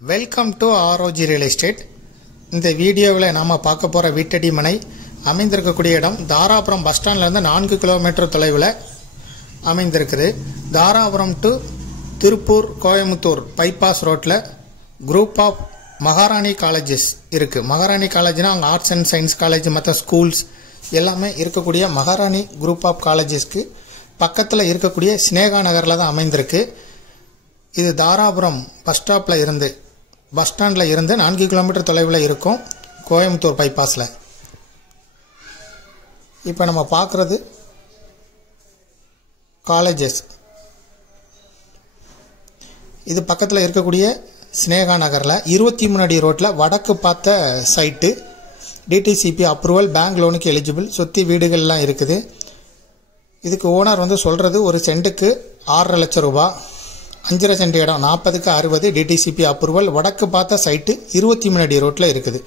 Welcome to ROG real estate. இந்த வீடியோவில் நாம் பார்க்க போகிற வீட்டடி மனை அமைந்திருக்கக்கூடிய இடம் தாராபுரம் பஸ் ஸ்டாண்ட்லேருந்து 4 கிலோமீட்டர் தொலைவில் அமைந்திருக்குது. தாராபுரம் டு திருப்பூர் கோயம்புத்தூர் பைபாஸ் ரோட்டில் குரூப் ஆஃப் மகாராணி காலேஜஸ் இருக்குது. மகாராணி காலேஜ்னால் அங்கே ஆர்ட்ஸ் அண்ட் சயின்ஸ் காலேஜ் மற்ற ஸ்கூல்ஸ் எல்லாமே இருக்கக்கூடிய மகாராணி குரூப் ஆஃப் காலேஜஸ்க்கு பக்கத்தில் இருக்கக்கூடிய ஸ்னேகா நகரில் தான் அமைந்திருக்கு. இது தாராபுரம் பஸ் ஸ்டாண்டில் இருந்து 4 கிலோமீட்டர் தொலைவில் இருக்கும் கோயம்புத்தூர் பைபாஸில். இப்போ நம்ம பார்க்குறது காலேஜஸ். இது பக்கத்தில் இருக்கக்கூடிய ஸ்னேகா நகரில் 23 அடி ரோட்டில் வடக்கு பார்த்த சைட்டு. டிடிசிபி அப்ரூவல், பேங்க் லோனுக்கு எலிஜிபிள், சுற்றி வீடுகள்லாம் இருக்குது. இதுக்கு ஓனர் சொல்கிறது ஒரு சென்ட்டுக்கு 6.5 லட்சம் ரூபா, 5 சென்ட் இடம், 40க்கு 60, டிடிசிபி அப்ரூவல், வடக்கு பார்த்த சைட்டு 23 அடி ரோட்டில் இருக்குது.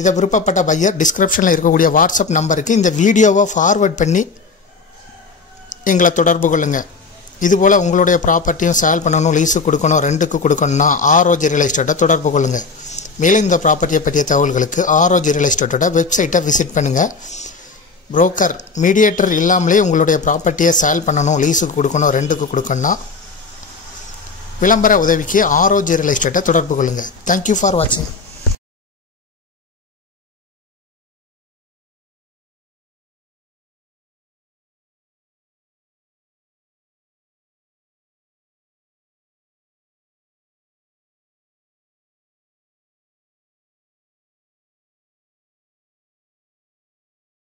இதை விருப்பப்பட்ட பையர் டிஸ்கிரிப்ஷனில் இருக்கக்கூடிய வாட்ஸ்அப் நம்பருக்கு இந்த வீடியோவை ஃபார்வர்ட் பண்ணி எங்களை தொடர்பு கொள்ளுங்கள். இதுபோல் உங்களுடைய ப்ராப்பர்ட்டியும் சேல் பண்ணணும், லீஸுக்கு கொடுக்கணும், ரெண்டுக்கு கொடுக்கணும்னா ஆர்ஓஜி ரியல் எஸ்டேட்டை தொடர்பு கொள்ளுங்கள். மேலும் இந்த ப்ராப்பர்ட்டியை பற்றிய தகவல்களுக்கு ஆர்ஓஜி ரியல் எஸ்டேட்டோட வெப்சைட்டை விசிட் பண்ணுங்கள். புரோக்கர் மீடியேட்டர் இல்லாமலே உங்களுடைய ப்ராப்பர்ட்டியை சேல் பண்ணணும், லீஸுக்கு கொடுக்கணும், ரெண்டுக்கு கொடுக்கணும்னா விளம்பர உதவிக்கு ஆர்ஓஜி ரியல் எஸ்டேட்டை தொடர்பு கொள்ளுங்கள். தேங்க்யூ ஃபார் வாட்சிங்.